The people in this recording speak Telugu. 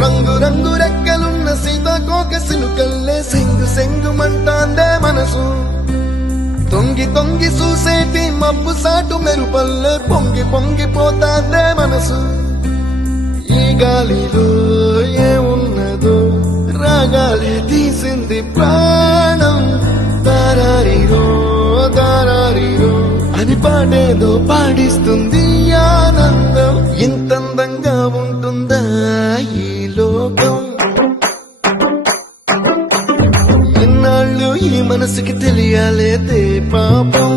రంగు రంగు రెక్కలున్న సీతాకోక సిలుకల్లే సెంగు సెంగుమంటాందే మనసు తొంగి తొంగి చూసేటి మబ్బు సాటు మెరుపల్లే పొంగి పొంగిపోతాందే మనసు ఈ గాలిలో ఏమున్నదో రాగాలే తీసింది ప్రాణం దారారిరో దారారిరో అని పాడేదో పాడిస్తుంది ఆనందం ఇంతందంగా ఉంటుందా ఈ లోకం ఇన్నాళ్ళు ఈ మనసుకి తెలియాలేదే పాపం